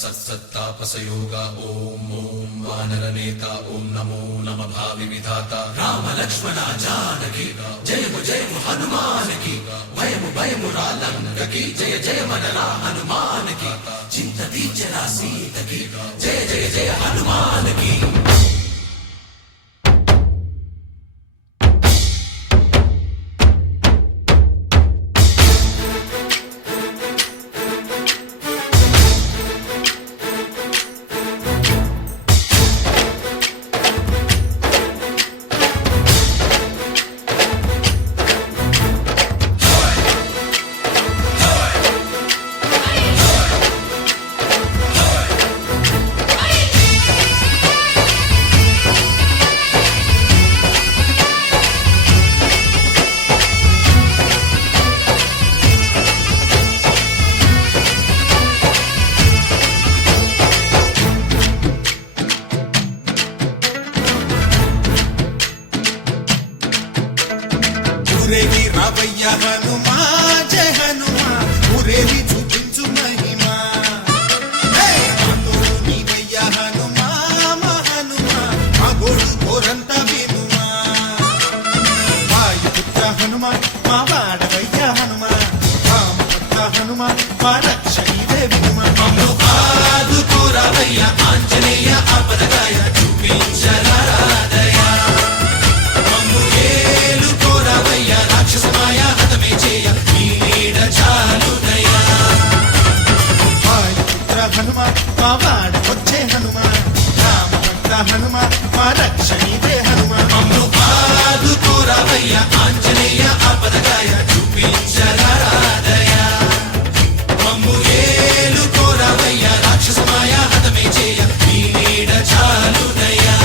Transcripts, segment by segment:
सत्सत्तापसयोगा ओम ओम वानरनेता ओम नमो नमः भावि विधाता राम लक्ष्मण जानकी जय हनुमान की भयमु रालंक की जय मनरा हनुमान की चिंतती चला सीत की जय हनुमान की। ఊరేగి రావయ్య హనుమా జయ హనుమా ఊరేగి చూపించు మహిమా నీవయ్య హనుమా మా హనుమా మా గోడు కోరంత వినుమా వాయుపుత్ర హనుమా మా వాడవయ్య హనుమా రామపుత్ర హనుమా మా రక్ష ఇదే వినుమా ఆదుకోరావయ్య ఆంజనేయ ఆపదగాయ చూపించరాదయ రాక్షసమాయ హతమే చేయ నీ నీడ చాలుదయా వాయుపుత్ర హనుమ మా వాడకొచ్చే హనుమ రామభక్త హనుమ మా రక్షణిదే హనుమ మమ్ము ఆదుకోరావయ్య ఆంజనేయ ఆపదగాయ చూపించరాదయ మమ్ము ఏలుకోరావయ్య రాక్షసమాయ హతమే చేయ నీ నీడ చాలుదయా।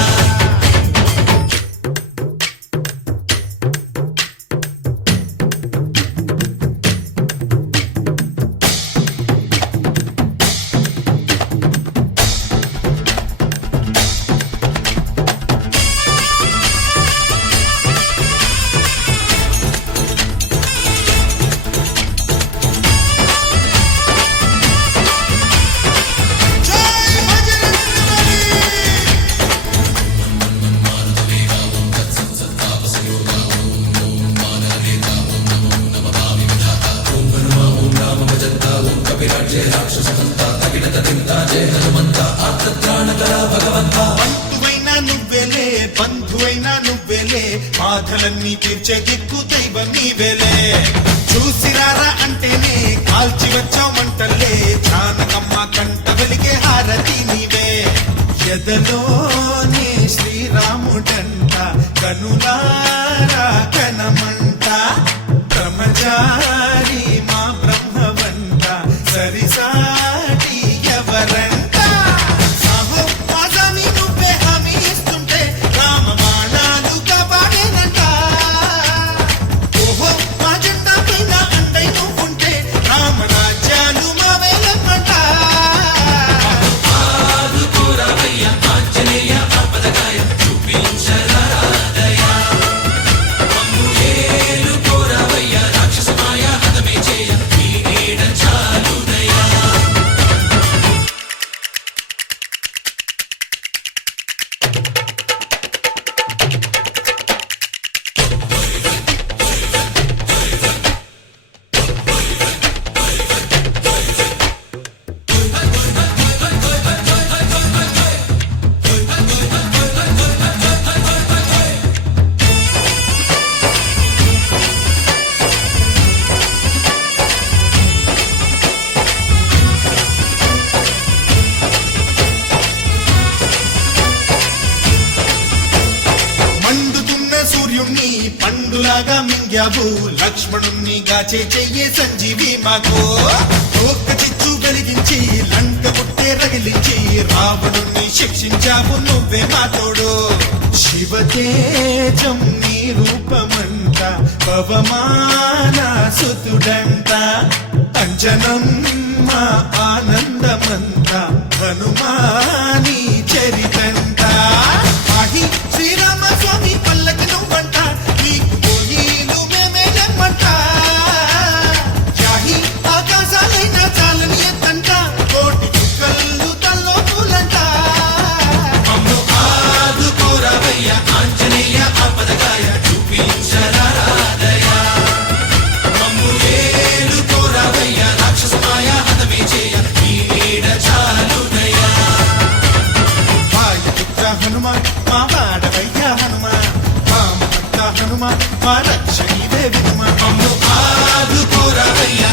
బంధువైనా నువ్వేలే బాధలన్నీ తీర్చే దిక్కు దైవం నీవేలే చూసిరారా అంటేనే కాల్చి వచ్చామంటలే జానకమ్మ కంట వెలిగే హారతి నీవే ఎదలోనే శ్రీరాముడంట కనులారా కనమంట బ్రహ్మచారి మా బ్రహ్మవంట సరిసాటి ఎవరంట పండులాగా మింగావు లక్ష్మణుణ్ణి గాచే చెయ్యే సంజీవి మాకు ఒక్క చిచ్చు వెలిగించి లంక పుట్టే రగిలించి రావణుణ్ణి శిక్షించావు నువ్వే మా తోడు శివతేజం నీ రూపమంట పవమాన సుతుడంట అంజనం మా ఆనందమంత హనుమాని చరితంట ఆహి శ్రీరామ స్వామి పల్లకి నువ్వంట నీకు పోయిలు మేమే లెమ్మంట జాహి ఆకాశాలైనా చాలని ఎత్తంట కోటి చుక్కలు హనుమ మా రక్ష నీవే వినుమ మమ్ము ఆదుకోరవయ్య